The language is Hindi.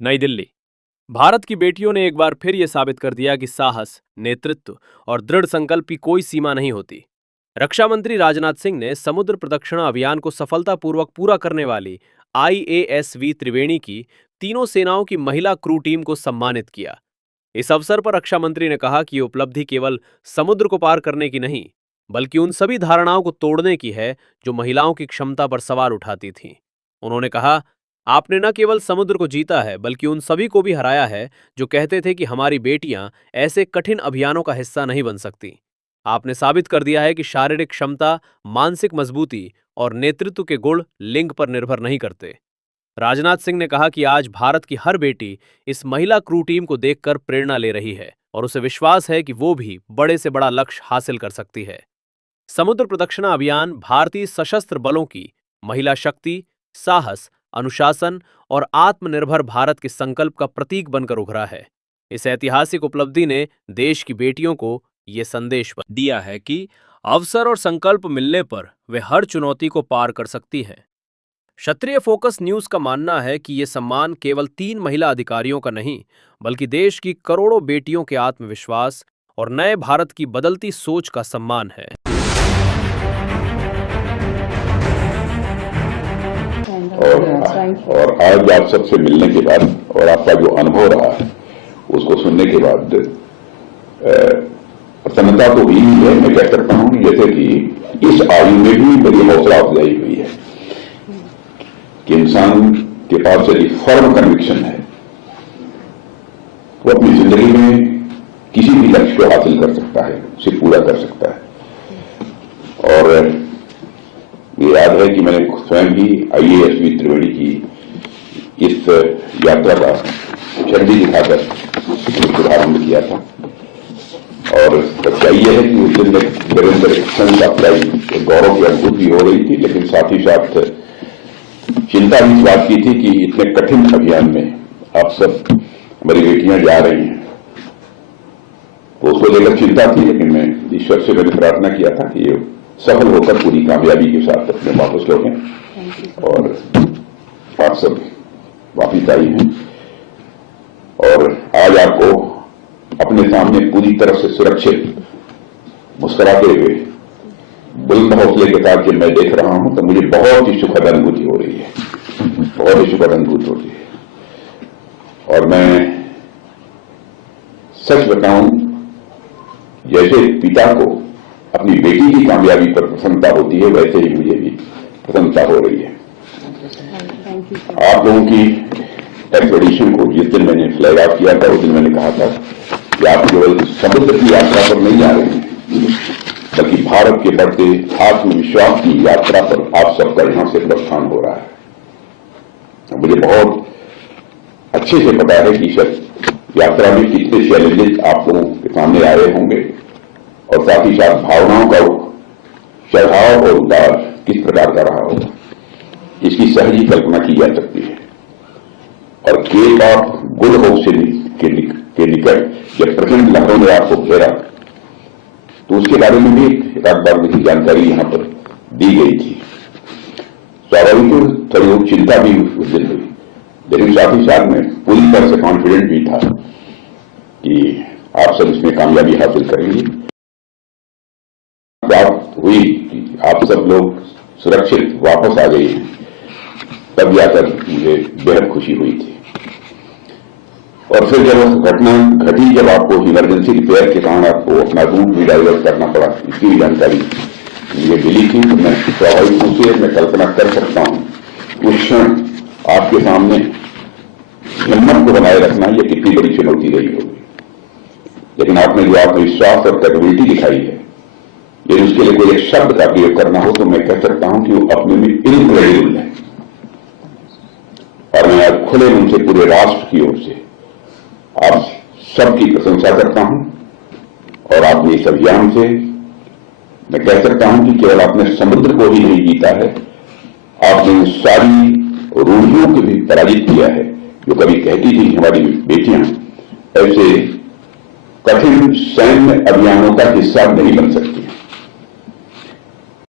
नई दिल्ली। भारत की बेटियों ने एक बार फिर ये साबित कर दिया कि साहस, नेतृत्व और दृढ़ संकल्प की कोई सीमा नहीं होती। रक्षा मंत्री राजनाथ सिंह ने समुद्र प्रदक्षिणा अभियान को सफलतापूर्वक पूरा करने वाली IASV त्रिवेणी की तीनों सेनाओं की महिला क्रू टीम को सम्मानित किया। इस अवसर पर रक्षा मंत्री ने कहा कि ये उपलब्धि केवल समुद्र को पार करने की नहीं, बल्कि उन सभी धारणाओं को तोड़ने की है जो महिलाओं की क्षमता पर सवाल उठाती थीं। उन्होंने कहा, आपने न केवल समुद्र को जीता है, बल्कि उन सभी को भी हराया है जो कहते थे कि हमारी बेटियां ऐसे कठिन अभियानों का हिस्सा नहीं बन सकती। आपने साबित कर दिया है कि शारीरिक क्षमता, मानसिक मजबूती और नेतृत्व के गुण लिंग पर निर्भर नहीं करते। राजनाथ सिंह ने कहा कि आज भारत की हर बेटी इस महिला क्रू टीम को देखकर प्रेरणा ले रही है और उसे विश्वास है कि वो भी बड़े से बड़ा लक्ष्य हासिल कर सकती है। समुद्र प्रदक्षिणा अभियान भारतीय सशस्त्र बलों की महिला शक्ति, साहस, अनुशासन और आत्मनिर्भर भारत के संकल्प का प्रतीक बनकर उभरा है। इस ऐतिहासिक उपलब्धि ने देश की बेटियों को ये संदेश दिया है कि अवसर और संकल्प मिलने पर वे हर चुनौती को पार कर सकती हैं। क्षत्रिय फोकस न्यूज का मानना है कि ये सम्मान केवल 3 महिला अधिकारियों का नहीं, बल्कि देश की करोड़ों बेटियों के आत्मविश्वास और नए भारत की बदलती सोच का सम्मान है। और आज आप सबसे मिलने के बाद और आपका जो अनुभव रहा है उसको सुनने के बाद प्रसन्नता तो हुई है। मैं कह सकता हूं कि जैसे कि इस आयु में भी मेरी हौसला अफजाई हुई है कि इंसान के पास यदि फर्म कन्विक्शन है वो अपनी जिंदगी में किसी भी लक्ष्य को हासिल कर सकता है, उसे पूरा कर सकता है। और ये याद है कि मैंने स्वयं भी IASV त्रिवेणी की इस यात्रा का झंडी दिखाकर शुभारंभ किया था। और सच्चाई यह है कि उस दिन निरंतर एक गौरव की अनुभूति हो रही थी, लेकिन साथ ही साथ चिंता भी इस बात की थी कि इतने कठिन अभियान में आप सब हमारी बेटियां जा रही हैं, तो उसको लेकर चिंता थी। लेकिन मैं ईश्वर से मैंने प्रार्थना किया था कि ये सफल होकर पूरी कामयाबी के साथ अपने वापस लौटें। और आप सब वापिस आई हैं और आज आपको अपने सामने पूरी तरफ से सुरक्षित मुस्कुराते हुए बुलंद हौसले के साथ जब मैं देख रहा हूं तो मुझे बहुत ही सुखद अनुभूति हो रही है, बहुत ही सुखद अनुभूति हो रही है। और मैं सच बताऊं, जैसे पिता को अपनी बेटी की कामयाबी पर प्रसन्नता होती है, वैसे ही मुझे भी प्रसन्नता हो रही है। आप लोगों की एक्सपेडिशन को जिस दिन मैंने फ्लैग ऑफ किया था उस दिन मैंने कहा था कि आप केवल समुद्र की यात्रा पर नहीं जा रहे हैं, बल्कि भारत के बढ़ते आत्मविश्वास की यात्रा पर आप सबका यहां से प्रस्थान हो रहा है। मुझे बहुत अच्छे से पता है कि इस यात्रा में कितने चैलेंजेस आप लोगों के सामने आए होंगे और साथ ही साथ भावनाओं का चढ़ाव और उतार किस प्रकार का रहा होगा, इसकी सहज ही कल्पना की जा सकती है। और केप ऑफ गुड होप के निकट जब प्रचंड लहरों ने आपको घेरा तो उसके बारे में भी एक बार मुझे जानकारी यहां पर दी गई थी। स्वाभाविक थोड़ी चिंता भी उस दिन हुई, लेकिन साथ ही साथ मैं पूरी तरह से कॉन्फिडेंट भी था कि आप सब इसमें कामयाबी हासिल करेंगे। बात हुई कि आप सब लोग सुरक्षित वापस आ गए हैं, तब जाकर मुझे बेहद खुशी हुई थी। और फिर जब घटना घटी, जब आपको इमरजेंसी रिपेयर के कारण आपको अपना रूट भी डाइवर्ट करना पड़ा, इसकी भी जानकारी मुझे मिली थी, तो मैं स्वाभाविक रूप से मैं कल्पना कर सकता हूं उस क्षण आपके सामने हिम्मत को बनाए रखना ये कितनी बड़ी चुनौती रही होगी। लेकिन आपने जो आत्मविश्वास और कैपेबिलिटी दिखाई है, यदि उसके लिए कोई एक शब्द का प्रयोग करना हो तो मैं कह सकता हूं कि वो अपने में इनक्रेडिबल है। और मैं आज खुले मन से पूरे राष्ट्र की ओर से आप सबकी प्रशंसा करता हूं। और आपने इस अभियान से मैं कह सकता हूं कि केवल आपने समुद्र को ही नहीं जीता है, आपने उन सारी रूढ़ियों को भी पराजित किया है जो कभी कहती थी हमारी बेटियां ऐसे कठिन सैन्य अभियानों का हिस्सा नहीं बन सकती।